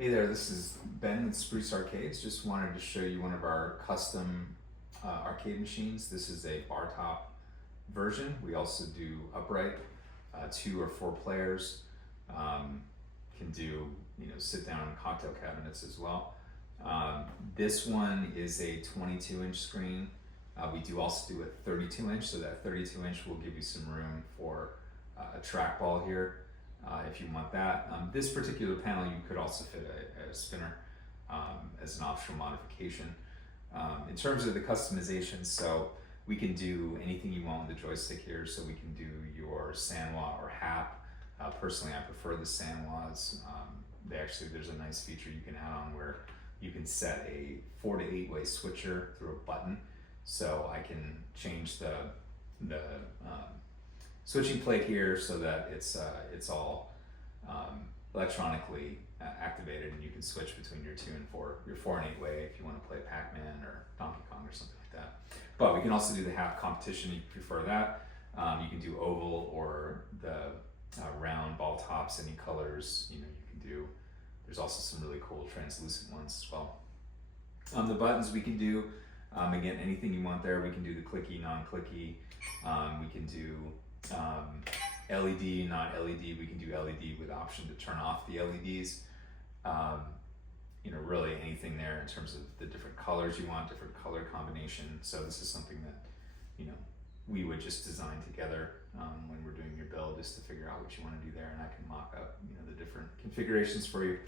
Hey there, this is Ben with Spruce Arcades. Just wanted to show you one of our custom arcade machines. This is a Bartop version. We also do upright, 2 or 4 players. Can do sit down cocktail cabinets as well. This one is a 22-inch screen. We do also do a 32-inch, so that 32-inch will give you some room for a trackball here. If you want that. This particular panel you could also fit a spinner as an optional modification. In terms of the customization, so we can do anything you want with the joystick here. So we can do your Sanwa or Hap. Personally, I prefer the Sanwas. There's a nice feature you can add on where you can set a 4 to 8 way switcher through a button. So I can change the switching plate here so that it's all electronically activated, and you can switch between your 2 and 4, your 4 and 8 way if you want to play Pac-Man or Donkey Kong or something like that. But we can also do the half competition if you prefer that. You can do oval or the round ball tops, any colors you can do. There's also some really cool translucent ones as well. The buttons we can do, again, anything you want there. We can do the clicky, non-clicky. We can do LED, not LED. We can do LED with option to turn off the LEDs. Really anything there in terms of the different colors you want, different color combination. So this is something that we would just design together when we're doing your build, just to figure out what you want to do there, and I can mock up the different configurations for you.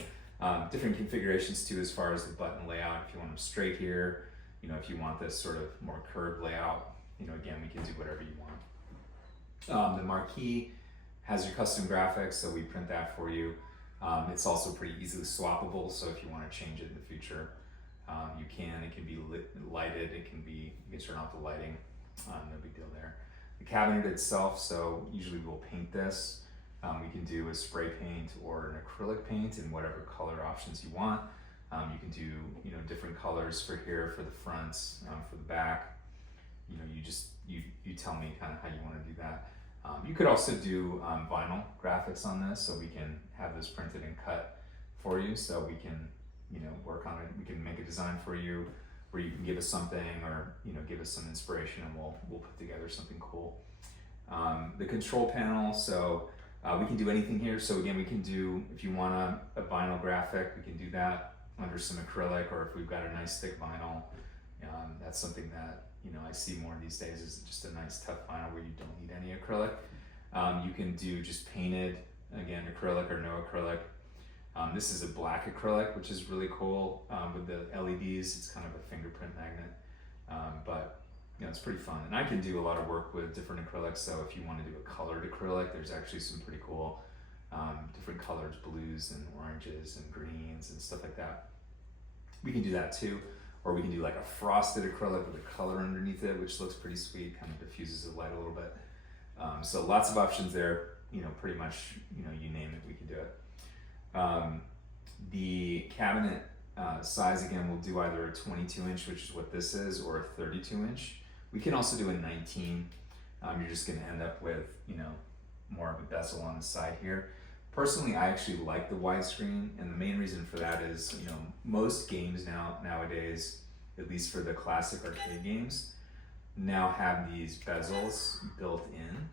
Different configurations too as far as the button layout. If you want them straight here, if you want this sort of more curved layout, again, we can do whatever you want. The marquee has your custom graphics, so we print that for you. It's also pretty easily swappable, so if you want to change it in the future, you can. It can be lighted, you can turn off the lighting, no big deal there. The cabinet itself, so usually we'll paint this. We can do a spray paint or an acrylic paint in whatever color options you want. You can do different colors for here, for the fronts, for the back. You tell me kind of how you want to do that. You could also do vinyl graphics on this, so we can have this printed and cut for you, so we can work on it. We can make a design for you where you can give us something, or give us some inspiration, and we'll put together something cool. The control panel, so we can do anything here. So again, we can do, if you want a vinyl graphic, we can do that under some acrylic, or if we've got a nice thick vinyl. That's something that I see more these days, is just a nice tough vinyl where you don't need any acrylic. You can do just painted, again, acrylic or no acrylic. This is a black acrylic, which is really cool with the LEDs. It's kind of a fingerprint magnet, but it's pretty fun. And I can do a lot of work with different acrylics, so if you want to do a colored acrylic, there's actually some pretty cool different colors, blues and oranges and greens and stuff like that. We can do that too. Or we can do like a frosted acrylic with a color underneath it, which looks pretty sweet, kind of diffuses the light a little bit. So lots of options there, pretty much, you name it, we can do it. The cabinet size, again, we'll do either a 22-inch, which is what this is, or a 32-inch. We can also do a 19. You're just gonna end up with, more of a bezel on the side here. Personally, I actually like the widescreen, and the main reason for that is, most games nowadays, at least for the classic arcade games, now have these bezels built in.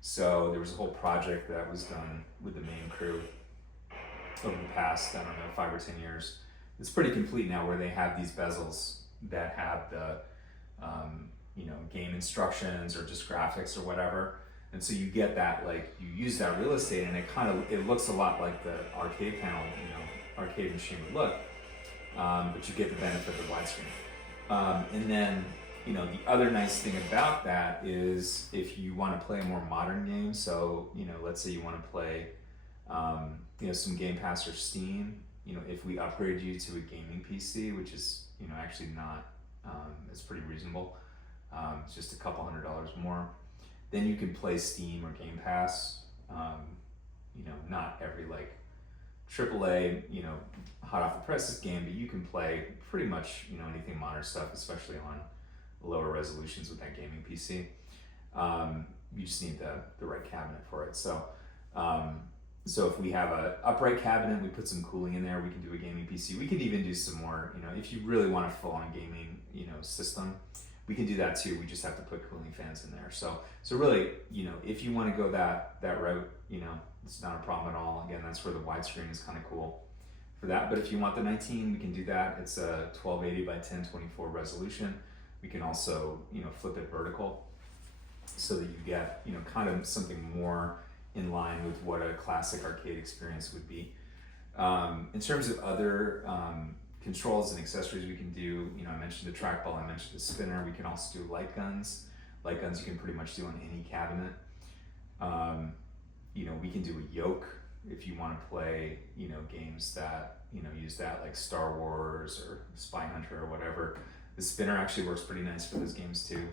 So there was a whole project that was done with the main crew over the past, 5 or 10 years. It's pretty complete now, where they have these bezels that have the, game instructions or just graphics or whatever. And so you get that, you use that real estate, and it looks a lot like the arcade panel, arcade machine would look, but you get the benefit of the widescreen. And then, the other nice thing about that is if you want to play a more modern game, so, let's say you want to play, some Game Pass or Steam, if we upgrade you to a gaming PC, which is, actually not, it's pretty reasonable, it's just a couple $100 more. Then you can play Steam or Game Pass, not every AAA, hot off the presses game, but you can play pretty much, anything modern stuff, especially on lower resolutions with that gaming PC. You just need the right cabinet for it. So So if we have a upright cabinet, we put some cooling in there. We can do a gaming PC. We could even do some more. If you really want a full-on gaming, system, we can do that too. We just have to put cooling fans in there. So really, if you want to go that route, it's not a problem at all. Again, that's where the widescreen is kind of cool for that. But if you want the 19, we can do that. It's a 1280 by 1024 resolution. We can also, flip it vertical so that you get, kind of something more in line with what a classic arcade experience would be. In terms of other controls and accessories we can do, I mentioned the trackball, I mentioned the spinner. We can also do light guns. Light guns you can pretty much do on any cabinet. We can do a yoke if you want to play, games that, use that, like Star Wars or Spy Hunter or whatever. The spinner actually works pretty nice for those games too.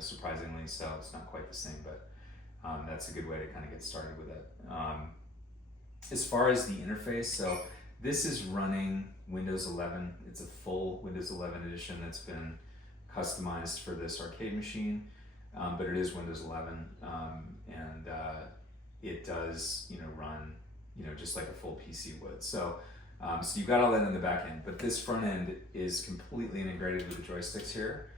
Surprisingly, so it's not quite the same, but that's a good way to kind of get started with it. As far as the interface, so this is running Windows 11. It's a full Windows 11 edition that's been customized for this arcade machine, but it is Windows 11, and it does, run, just like a full PC would. So you've got all that in the back end, but this front end is completely integrated with the joysticks here.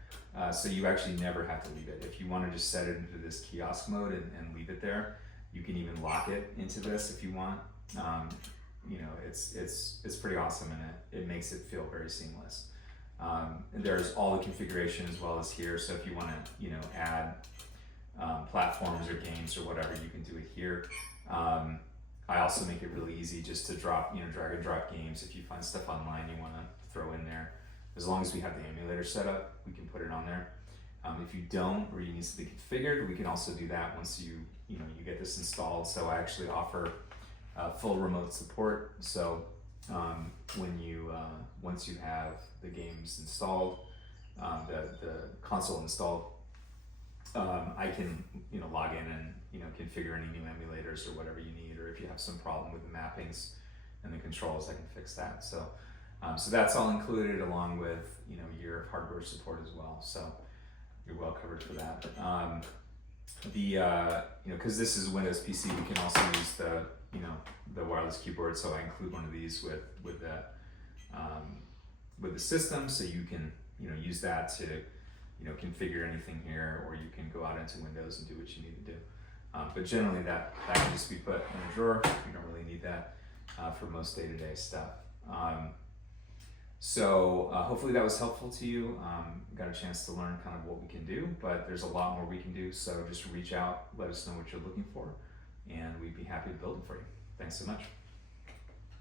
So you actually never have to leave it. If you want to just set it into this kiosk mode and leave it there, you can even lock it into this if you want. It's pretty awesome, and it makes it feel very seamless. And there's all the configuration as well as here. So if you want to, add platforms or games or whatever, you can do it here. I also make it really easy just to drop, drag and drop games. If you find stuff online you want to throw in there, as long as we have the emulator set up, we can put it on there. If you don't, or you need something configured, we can also do that once you get this installed. So I actually offer full remote support. So once you have the games installed, the console installed, I can log in and configure any new emulators or whatever you need, or if you have some problem with the mappings and the controls, I can fix that. So that's all included along with your hardware support as well. So you're well covered for that. Because this is a Windows PC, we can also use the wireless keyboard. So I include one of these with the system, so you can use that to configure anything here, or you can go out into Windows and do what you need to do. But generally that can just be put in a drawer. You don't really need that for most day-to-day stuff. So hopefully that was helpful to you. Got a chance to learn kind of what we can do, but there's a lot more we can do. So just reach out, let us know what you're looking for, and we'd be happy to build it for you. Thanks so much.